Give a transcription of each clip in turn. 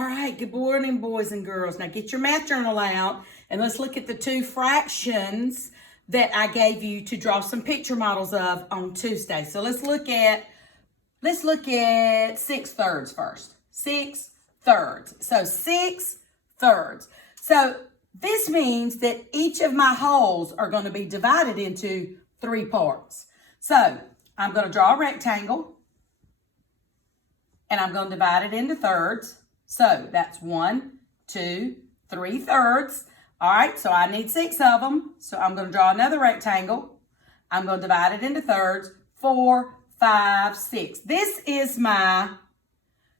All right, good morning, boys and girls. Now get your math journal out and let's look at the two fractions that I gave you to draw some picture models of on Tuesday. So let's look at 6/3 first. 6/3. So 6/3. So this means that each of my wholes are going to be divided into 3 parts. So I'm going to draw a rectangle and I'm going to divide it into thirds. So that's 1, 2, 3 thirds. All right, so I need 6 of them. So I'm going to draw another rectangle. I'm going to divide it into thirds. 4, 5, 6. This is my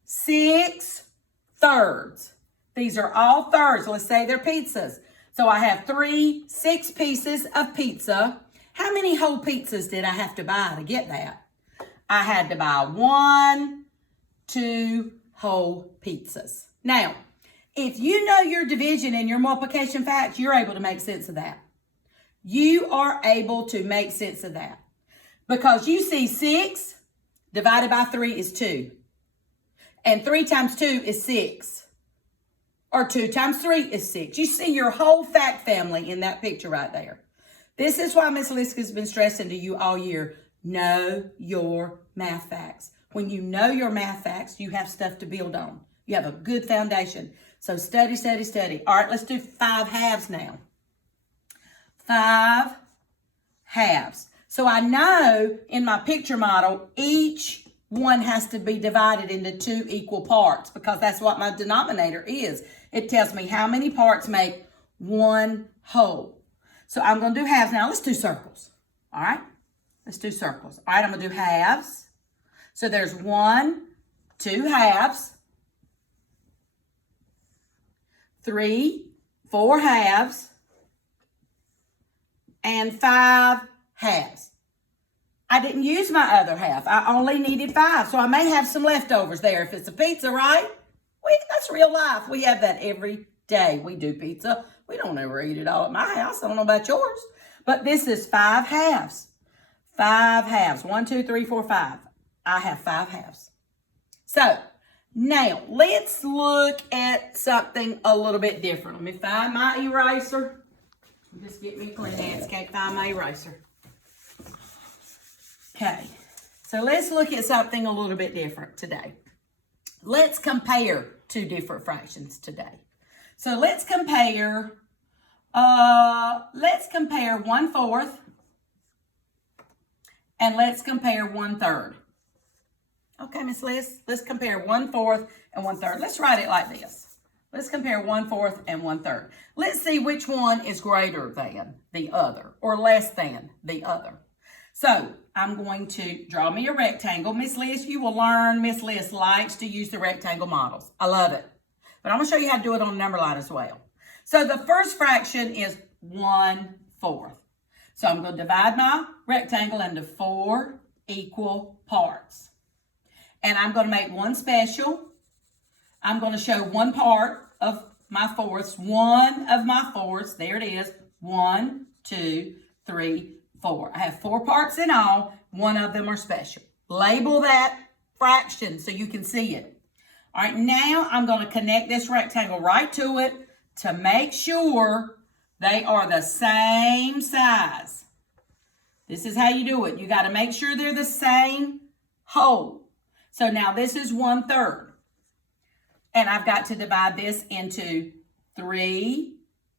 6 thirds. These are all thirds. Let's say they're pizzas. So I have 6 pieces of pizza. How many whole pizzas did I have to buy to get that? I had to buy 1, 2 whole pizzas. Now, if you know your division and your multiplication facts, you're able to make sense of that. You are able to make sense of that. Because you see 6 divided by 3 is 2. And 3 times 2 is 6. Or 2 times 3 is 6. You see your whole fact family in that picture right there. This is why Miss Liska's been stressing to you all year. Know your math facts. When you know your math facts, you have stuff to build on. You have a good foundation. So study, study, study. All right, let's do 5 halves now. 5 halves. So I know in my picture model, each one has to be divided into 2 equal parts because that's what my denominator is. It tells me how many parts make 1 whole. So I'm going to do halves now. Let's do circles. All right, let's do circles. All right, I'm going to do halves. So there's 1, 2 halves, 3, 4 halves, and 5 halves. I didn't use my other half. I only needed 5, so I may have some leftovers there. If it's a pizza, right? That's real life. We have that every day. We do pizza. We don't ever eat it all at my house. I don't know about yours. But this is 5 halves. 5 halves. 1, 2, 3, 4, 5. I have 5 halves. So now let's look at something a little bit different. Let me find my eraser. Just get me a clean hands. Can't find my eraser. Okay, so let's look at something a little bit different today. Let's compare 2 different fractions today. So let's compare 1/4 and let's compare 1/3. Okay, Miss Liz, let's compare 1/4 and 1/3. Let's write it like this. Let's compare 1/4 and 1/3. Let's see which one is greater than the other or less than the other. So I'm going to draw me a rectangle. Miss Liz, you will learn. Miss Liz likes to use the rectangle models. I love it. But I'm going to show you how to do it on a number line as well. So the first fraction is 1/4. So I'm going to divide my rectangle into 4 equal parts. And I'm going to make one special. I'm going to show one part of my fourths. One of my fourths. There it is. 1, 2, 3, 4. I have 4 parts in all. One of them are special. Label that fraction so you can see it. All right, now I'm going to connect this rectangle right to it to make sure they are the same size. This is how you do it. You got to make sure they're the same whole. So now this is 1/3. And I've got to divide this into 3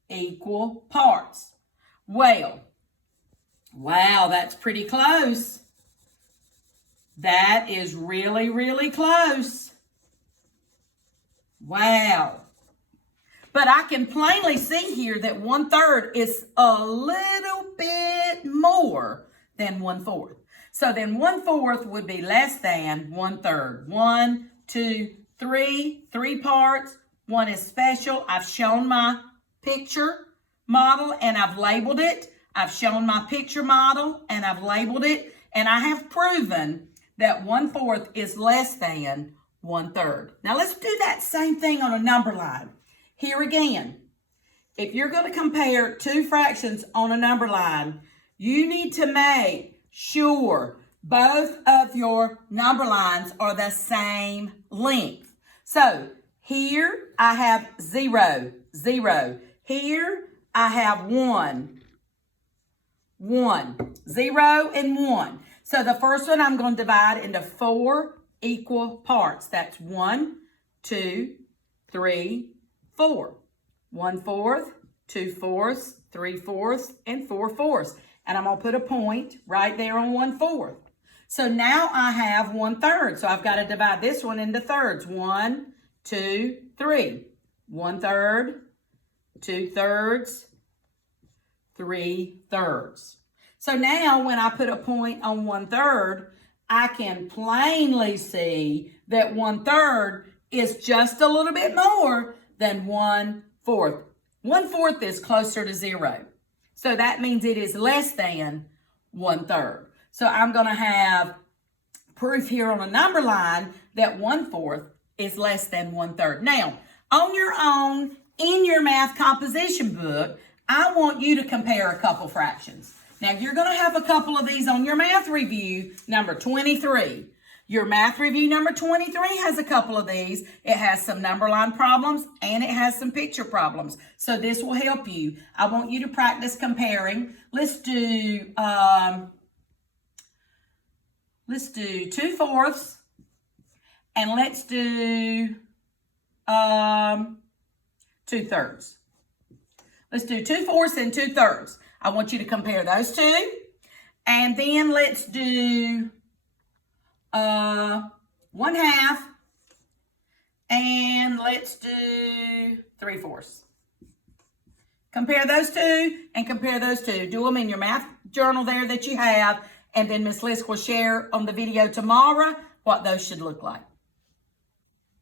equal parts. Well, wow, that's pretty close. That is really, really close. Wow. But I can plainly see here that 1/3 is a little bit more than 1/4. So then 1/4 would be less than 1/3. 1, 2, 3, 3 parts. One is special. I've shown my picture model and I've labeled it. I've shown my picture model and I've labeled it. And I have proven that 1/4 is less than 1/3. Now let's do that same thing on a number line. Here again, if you're going to compare 2 fractions on a number line, you need to make sure both of your number lines are the same length. So Here, I have 0, 0. Here, I have 1, 1. 0 and 1. So the first one I'm going to divide into 4 equal parts. That's 1, 2, 3, 4. 1/4, 2/4, 3/4, and 4/4. And I'm going to put a point right there on 1/4. So now I have 1/3. So I've got to divide this one into thirds. 1, 2, 3. 1/3, 2/3, 3/3. So now when I put a point on 1/3, I can plainly see that 1/3 is just a little bit more than 1/4. 1/4 is closer to 0. So that means it is less than 1/3. So I'm going to have proof here on a number line that 1/4 is less than 1/3. Now, on your own, in your math composition book, I want you to compare a couple fractions. Now, you're going to have a couple of these on your math review, number 23. Your math review number 23 has a couple of these. It has some number line problems and it has some picture problems. So this will help you. I want you to practice comparing. Let's do 2/4 and let's do 2/3. Let's do 2/4 and 2/3. I want you to compare those two. And then let's do 1/2. And let's do 3/4. Compare those two and compare those two. Do them in your math journal there that you have. And then Miss Liz will share on the video tomorrow what those should look like.